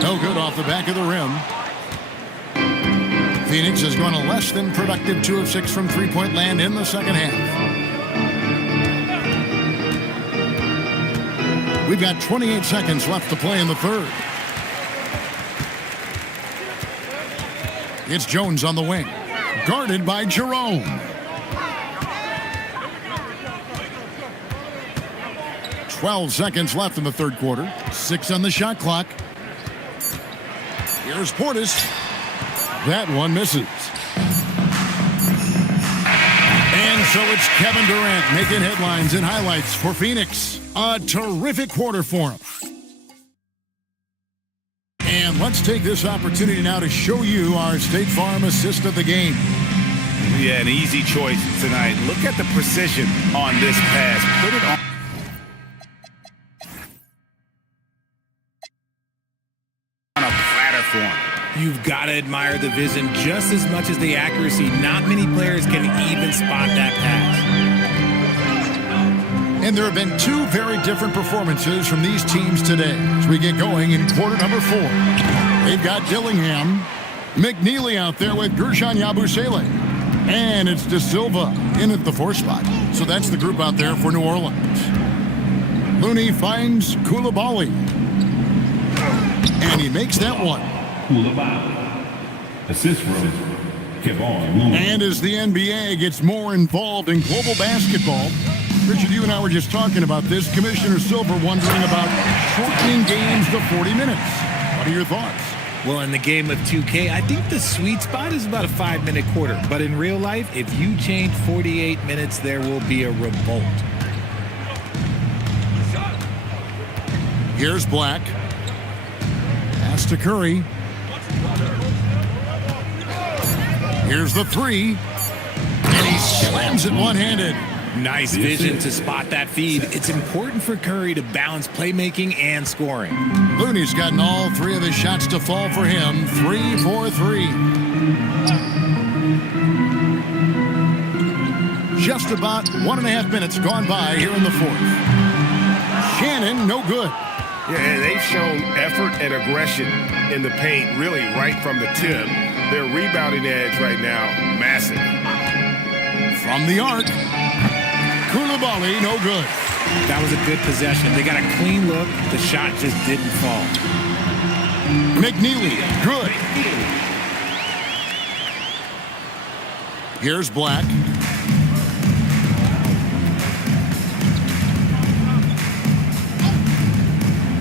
No good off the back of the rim. Phoenix has gone a less than productive 2 of 6 from three-point land in the second half. We've got 28 seconds left to play in the third. It's Jones on the wing, guarded by Jerome. "12 seconds left in the third quarter. 6 on the shot clock. Here's Portis. That one misses. And so it's Kevin Durant making headlines and highlights for Phoenix. A terrific quarter for him. And let's take this opportunity now to show you our State Farm assist of the game. Yeah, an easy choice tonight. Look at the precision on this pass. Put it on a platter for him. You've got to admire the vision just as much as the accuracy. Not many players can even spot that pass. And there have been 2 very different performances from these teams today as we get going in quarter number 4. They've got Dillingham, McNeely out there with Gershon Yabusele. And it's De Silva in at the 4 spot. So that's the group out there for New Orleans. Looney finds Koulibaly. And he makes that one. Assist from Kevon Looney. And as the NBA gets more involved in global basketball, Richard, you and I were just talking about this. Commissioner Silver wondering about shortening games to 40 minutes. What are your thoughts? Well, in the game of 2K, I think the sweet spot is about a 5-minute quarter. But in real life, if you change 48 minutes, there will be a revolt. Here's Black. Pass to Curry. Here's the 3. And he slams it one-handed. Nice vision to spot that feed. It's important for Curry to balance playmaking and scoring. Looney's gotten all 3 of his shots to fall for him. 3 for 3. Just about 1.5 minutes gone by here in the 4th. Shannon, no good. Yeah, they've shown effort and aggression in the paint, really right from the tip. Their rebounding edge right now, massive. From the arc, Koulibaly, no good. That was a good possession. They got a clean look. The shot just didn't fall. McNeely, good. Here's Black.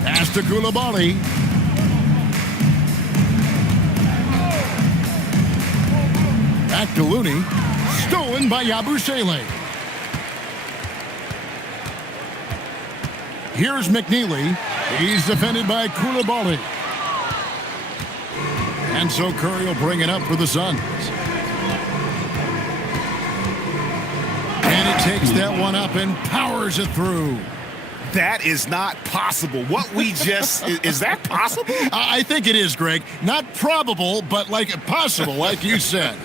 Pass to Koulibaly. Back to Looney. Stolen by Yabusele. Here's McNeely. He's defended by Koulibaly. And so Curry will bring it up for the Suns. And he takes that one up and powers it through. That is not possible. What we just... is that possible? I think it is, Greg. Not probable, but like possible, like you said.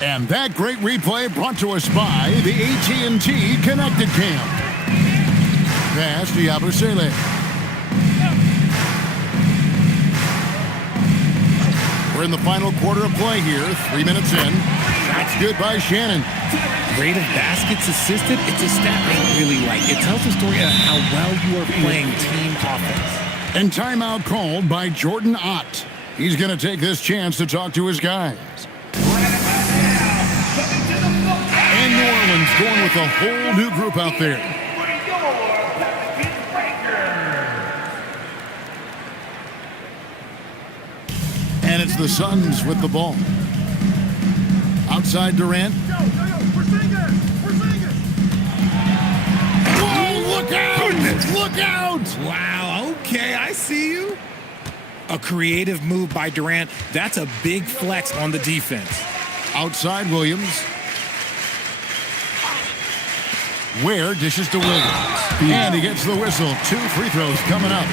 And that great replay brought to us by the AT&T Connected Cam. Pass to Yabusele. We're in the final quarter of play here. 3 minutes in. That's good by Shannon. Rate of baskets assisted, it's a stat I really like. It tells the story of how well you are playing team offense. And timeout called by Jordan Ott. He's going to take this chance to talk to his guys. And New Orleans going with a whole new group out there. And it's the Suns with the ball. Outside Durant. Whoa, look out! Look out! Wow, okay, I see you. A creative move by Durant. That's a big flex on the defense. Outside Williams. Ware dishes to Williams. And he gets the whistle. 2 free throws coming up.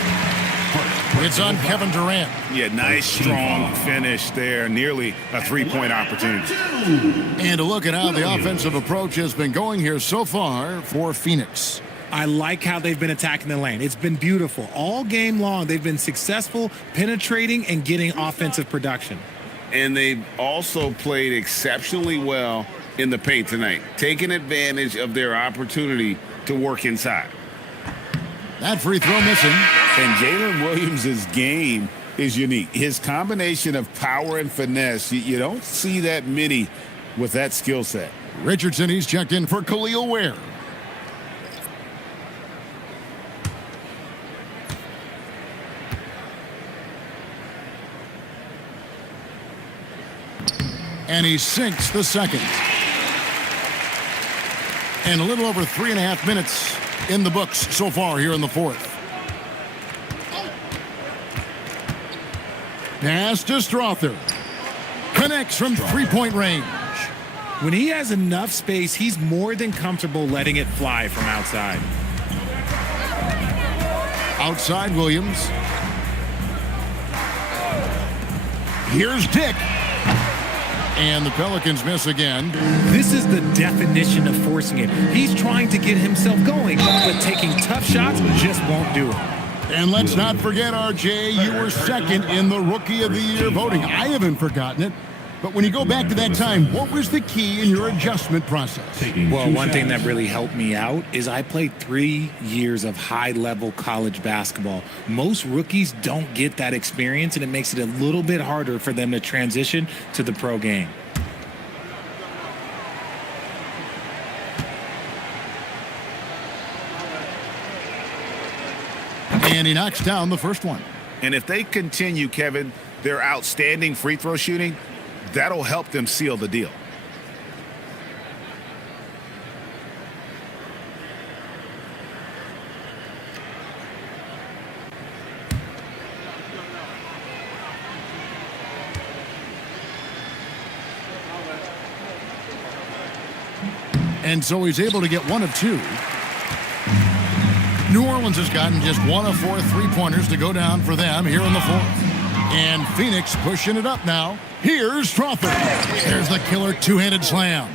It's on Kevin Durant. Yeah, nice, strong finish there. Nearly a three-point opportunity. And a look at how the offensive approach has been going here so far for Phoenix. I like how they've been attacking the lane. It's been beautiful. All game long, they've been successful penetrating and getting offensive production. And they've also played exceptionally well in the paint tonight, taking advantage of their opportunity to work inside. That free throw missing. And Jalen Williams' game is unique. His combination of power and finesse, you don't see that many with that skill set. Richardson, he's checked in for Khalil Ware. And he sinks the second. And a little over 3.5 minutes in the books so far here in the fourth. Pass to Strother. Connects from three-point range. When he has enough space, he's more than comfortable letting it fly from outside. Outside Williams. Here's Dick. And the Pelicans miss again. This is the definition of forcing it. He's trying to get himself going, but taking tough shots just won't do it. And let's not forget, RJ, you were second in the Rookie of the Year voting. I haven't forgotten it. But when you go back to that time, what was the key in your adjustment process? Well, one thing that really helped me out is I played 3 years of high-level college basketball. Most rookies don't get that experience, and it makes it a little bit harder for them to transition to the pro game. And he knocks down the first one. And if they continue, Kevin, their outstanding free throw shooting, that'll help them seal the deal. And so he's able to get 1 of 2. New Orleans has gotten just 1 of 4 three-pointers to go down for them here in the fourth. And Phoenix pushing it up now. Here's Strother. There's the killer two-handed slam.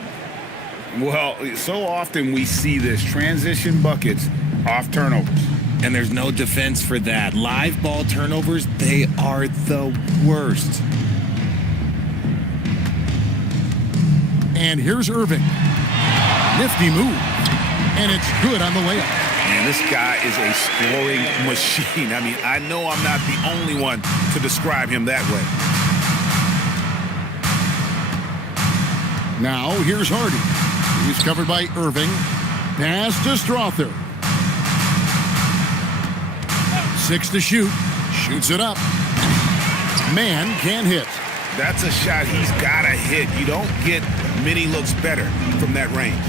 Well, so often we see this, transition buckets off turnovers. And there's no defense for that. Live ball turnovers, they are the worst. And here's Irving. Nifty move. And it's good on the layup. Man, this guy is a scoring machine. I mean, I know I'm not the only one to describe him that way. Now, here's Hardy. He's covered by Irving. Pass to Strother. 6 to shoot. Shoots it up. Man can't hit. That's a shot he's got to hit. You don't get many looks better from that range.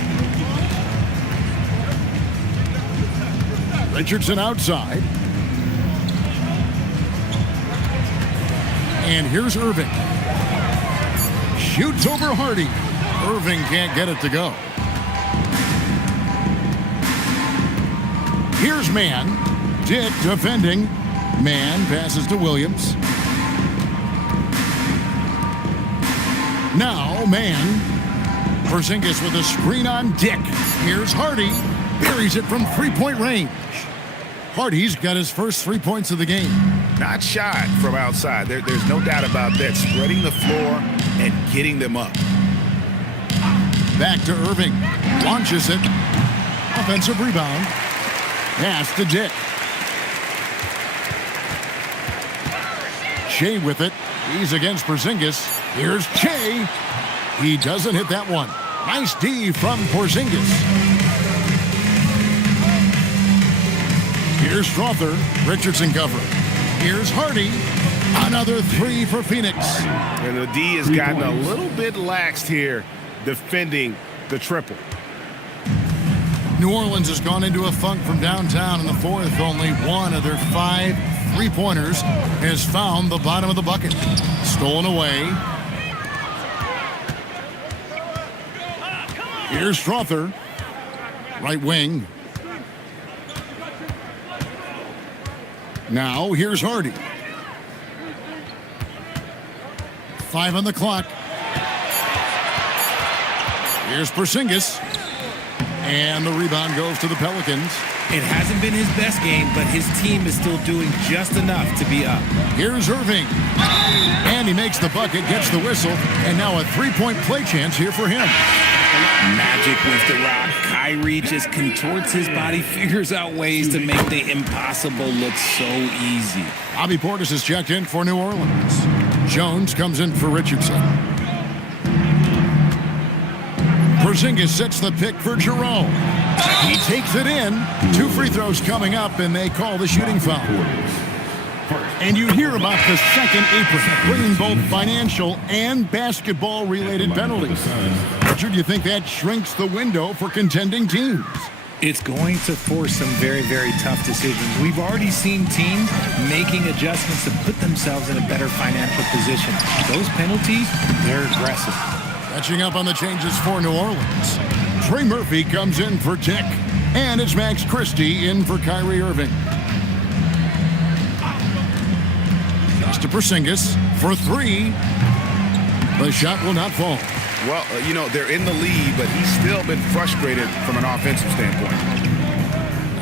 Richardson outside. And here's Irving. Shoots over Hardy. Irving can't get it to go. Here's Mann. Dick defending. Mann passes to Williams. Now Mann. Porzingis with a screen on Dick. Here's Hardy. Buries it from three-point range. Hardy's got his first 3 points of the game. Not shy from outside. There's no doubt about that. Spreading the floor and getting them up. Back to Irving. Launches it. Offensive rebound. Pass to Dick. Shea with it. He's against Porzingis. Here's Shea. He doesn't hit that one. Nice D from Porzingis. Here's Strother. Richardson cover. Here's Hardy. Another three for Phoenix. And the D has gotten a little bit laxed here defending the triple. New Orleans has gone into a funk from downtown in the fourth. Only one of their 5 3-pointers has found the bottom of the bucket. Stolen away. Here's Strother. Right wing. Now here's Hardy. 5 on the clock. Here's Porzingis. And the rebound goes to the Pelicans. It hasn't been his best game, but his team is still doing just enough to be up. Here's Irving. And he makes the bucket, gets the whistle, and now a 3-point play chance here for him. Magic with the rock. Kyrie just contorts his body, figures out ways to make the impossible look so easy. Bobby Portis is checked in for New Orleans. Jones comes in for Richardson. Porzingis sets the pick for Jerome. He takes it in. 2 free throws coming up, and they call the shooting foul. And you hear about the second apron, bringing both financial and basketball-related penalties. Richard, do you think that shrinks the window for contending teams? It's going to force some very, very tough decisions. We've already seen teams making adjustments to put themselves in a better financial position. Those penalties, they're aggressive. Catching up on the changes for New Orleans. Trey Murphy comes in for Dick. And it's Max Christie in for Kyrie Irving. Just to Porzingis for 3. The shot will not fall. Well, they're in the lead, but he's still been frustrated from an offensive standpoint.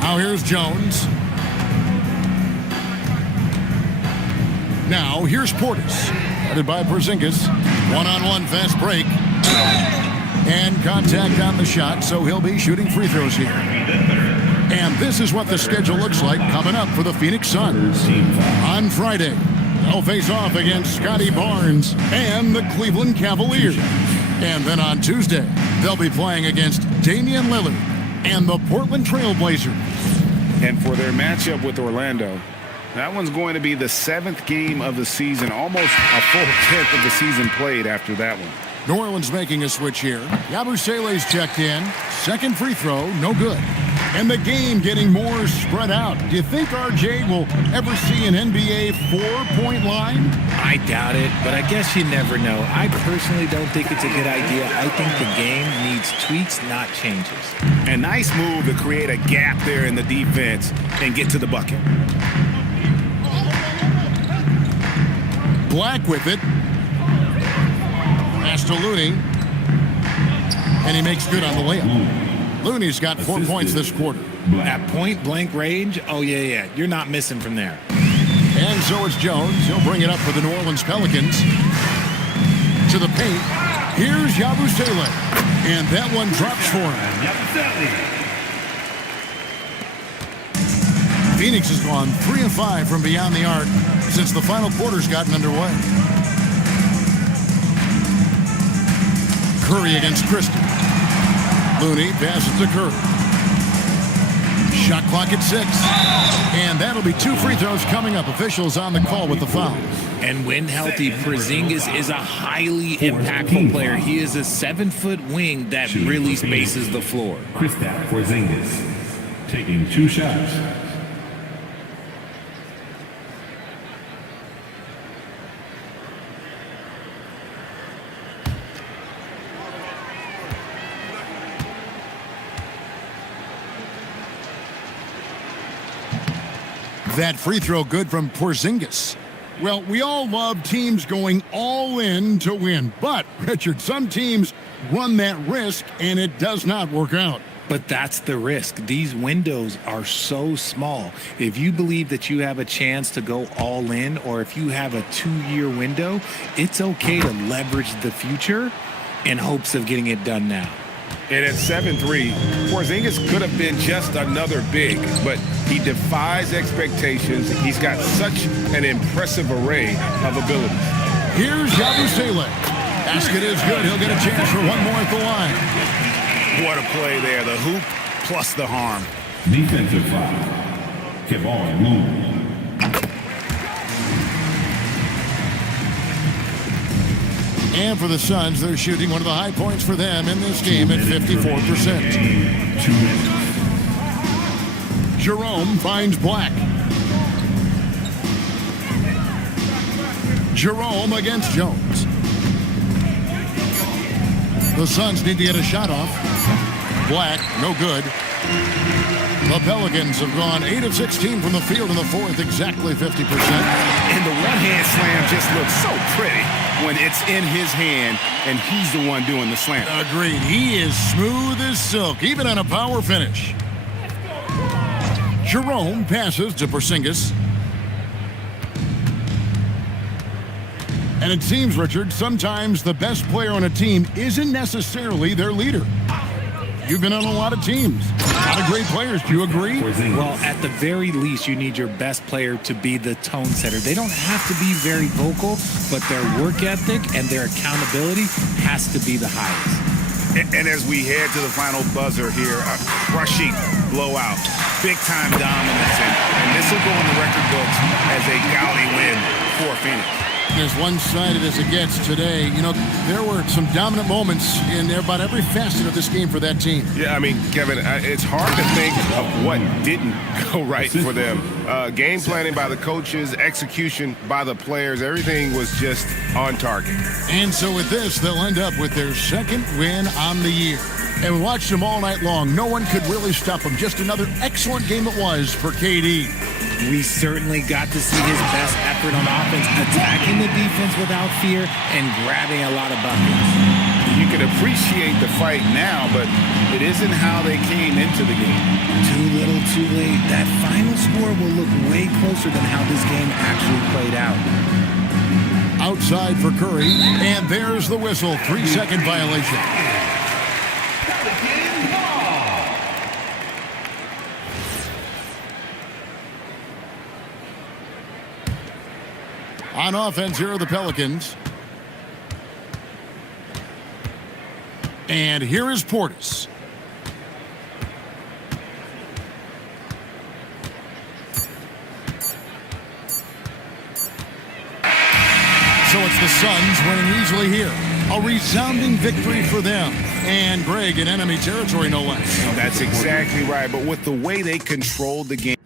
Now here's Jones. Now here's Portis. Headed by Porzingis. One-on-one fast break. And contact on the shot, so he'll be shooting free throws here. And this is what the schedule looks like coming up for the Phoenix Suns. On Friday, they'll face off against Scotty Barnes and the Cleveland Cavaliers. And then on Tuesday, they'll be playing against Damian Lillard and the Portland Trail Blazers. And for their matchup with Orlando, that one's going to be the 7th game of the season, almost a full 10th of the season played after that one. New Orleans making a switch here. Yabusele's checked in. Second free throw, no good. And the game getting more spread out. Do you think RJ will ever see an NBA 4-point line? I doubt it, but I guess you never know. I personally don't think it's a good idea. I think the game needs tweaks, not changes. A nice move to create a gap there in the defense and get to the bucket. Black with it. Pass to Looney. And he makes good on the layup. Looney's got 4 points this quarter. At point-blank range, oh, yeah. You're not missing from there. And so it's Jones. He'll bring it up for the New Orleans Pelicans. To the paint. Here's Yabusele. And that one drops for him. Phoenix has gone 3 of 5 from beyond the arc since the final quarter's gotten underway. Curry against Christie. Looney passes to Curry. Shot clock at 6. And that'll be 2 free throws coming up. Officials on the call with the foul. And when healthy, Porzingis is a highly impactful player. He is a 7-foot wing that really spaces the floor. Kristaps Porzingis taking 2 shots. That free throw good from Porzingis. Well, we all love teams going all in to win. But, Richard, some teams run that risk, and it does not work out. But that's the risk. These windows are so small. If you believe that you have a chance to go all in, or if you have a 2-year window, it's okay to leverage the future in hopes of getting it done now. And at 7'3", Porzingis could have been just another big, but he defies expectations. He's got such an impressive array of abilities. Here's Yabusele. Basket is good. He'll get a chance for one more at the line. What a play there. The hoop plus the harm. Defensive foul. Kevon Looney. And for the Suns, they're shooting one of the high points for them in this game at 54%. 2 minutes. Jerome finds Black. Jerome against Jones. The Suns need to get a shot off. Black, no good. The Pelicans have gone 8 of 16 from the field in the fourth, exactly 50%. And the one-hand slam just looks so pretty when it's in his hand and he's the one doing the slam. Agreed. He is smooth as silk, even on a power finish. Jerome passes to Porzingis. And it seems, Richard, sometimes the best player on a team isn't necessarily their leader. You've been on a lot of teams. A lot of great players. Do you agree? Well, at the very least, you need your best player to be the tone setter. They don't have to be very vocal, but their work ethic and their accountability has to be the highest. And as we head to the final buzzer here, a crushing blowout, big-time dominance, and this will go in the record books as a gaudy win for Phoenix. As one-sided as it gets today, you know, there were some dominant moments in about every facet of this game for that team. Yeah, I mean, Kevin, it's hard to think of what didn't go right for them. Game planning by the coaches, execution by the players, everything was just on target. And so with this, they'll end up with their second win on the year. And we watched them all night long. No one could really stop them. Just another excellent game it was for KD. We certainly got to see his best effort on offense, attacking the defense without fear and grabbing a lot of buckets. You can appreciate the fight now, but it isn't how they came into the game. Too little, too late. That final score will look way closer than how this game actually played out. Outside for Curry, and there's the whistle. 3-second violation. On offense, here are the Pelicans. And here is Portis. So it's the Suns winning easily here. A resounding victory for them. And Greg in enemy territory, no less. That's exactly right. But with the way they controlled the game.